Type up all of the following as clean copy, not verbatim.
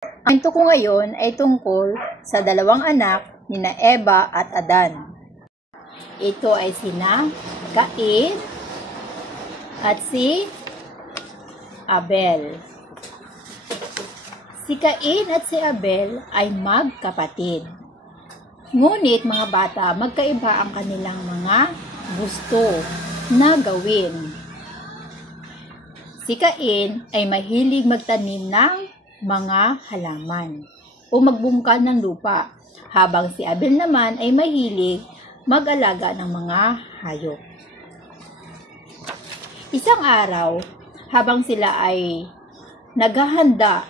Ang kwento ko ngayon ay tungkol sa dalawang anak ni na Eva at Adan. Ito ay sina Cain at si Abel. Si Cain at si Abel ay magkapatid. Ngunit mga bata, magkaiba ang kanilang mga gusto na gawin. Si Cain ay mahilig magtanim ng mga halaman o magbungkal ng lupa, habang si Abel naman ay mahilig mag-alaga ng mga hayop. Isang araw, habang sila ay naghahanda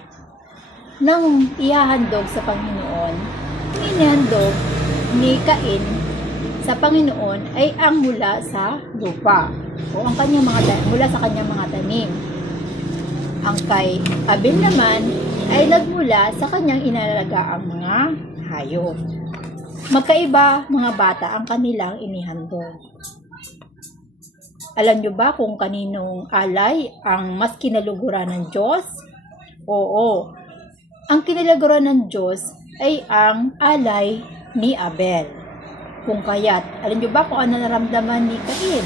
ng ihahandog sa Panginoon, inihandog ni Cain sa Panginoon ay ang mula sa lupa o ang kanyang mula sa kanyang mga tanim. Ang kay Abel naman ay nagmula sa kanyang inalagaang mga hayop. Magkaiba mga bata ang kanilang inihandog. Alam nyo ba kung kaninong alay ang mas kinaluguran ng Diyos? Oo, ang kinaluguran ng Diyos ay ang alay ni Abel. Kung kaya't, alam nyo ba kung ano naramdaman ni Cain?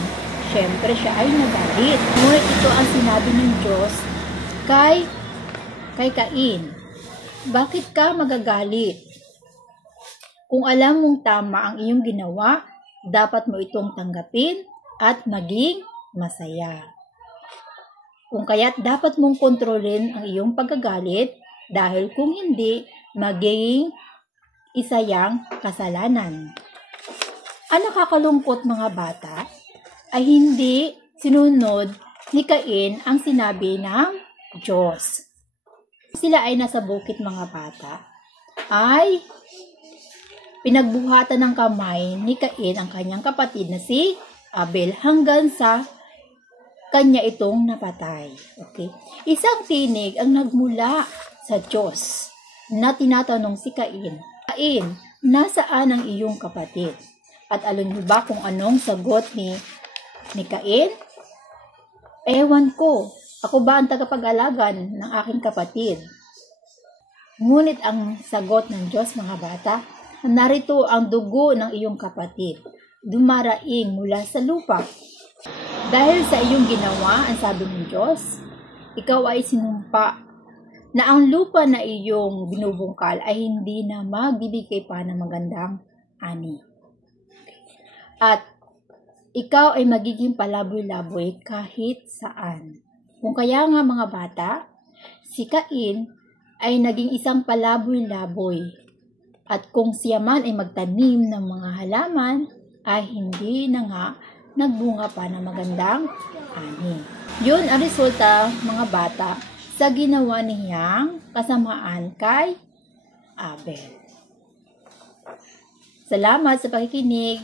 Siyempre siya ay nagalit. Ngunit ito ang sinabi ng Diyos kay Cain. Bakit ka magagalit? Kung alam mong tama ang iyong ginawa, dapat mo itong tanggapin at maging masaya. Kung kaya't dapat mong kontrolin ang iyong pagkagalit dahil kung hindi, magiging isayang kasalanan. Ang nakakalungkot mga bata ay hindi sinunod ni Cain ang sinabi ng Diyos. Sila ay nasa bukid mga bata, ay pinagbuhatan ng kamay ni Cain ang kanyang kapatid na si Abel hanggang sa kanya itong napatay. Okay? Isang tinig ang nagmula sa Diyos na tinatanong si Cain, Cain, nasaan ang iyong kapatid? At alam niyo ba kung anong sagot ni Cain? Ewan ko. Ako ba ang tagapag-alagan ng aking kapatid? Ngunit ang sagot ng Diyos mga bata, narito ang dugo ng iyong kapatid, dumaraing mula sa lupa. Dahil sa iyong ginawa, ang sabi ng Diyos, ikaw ay sinumpa na ang lupa na iyong binubungkal ay hindi na magbibigay pa ng magandang ani. At ikaw ay magiging palaboy-laboy kahit saan. Kung kaya nga mga bata, si Cain ay naging isang palaboy-laboy. At kung siya man ay magtanim ng mga halaman, ay hindi na nga nagbunga pa ng magandang ani. Yun ang resulta mga bata sa ginawa niyang kasamaan kay Abel. Salamat sa pakikinig.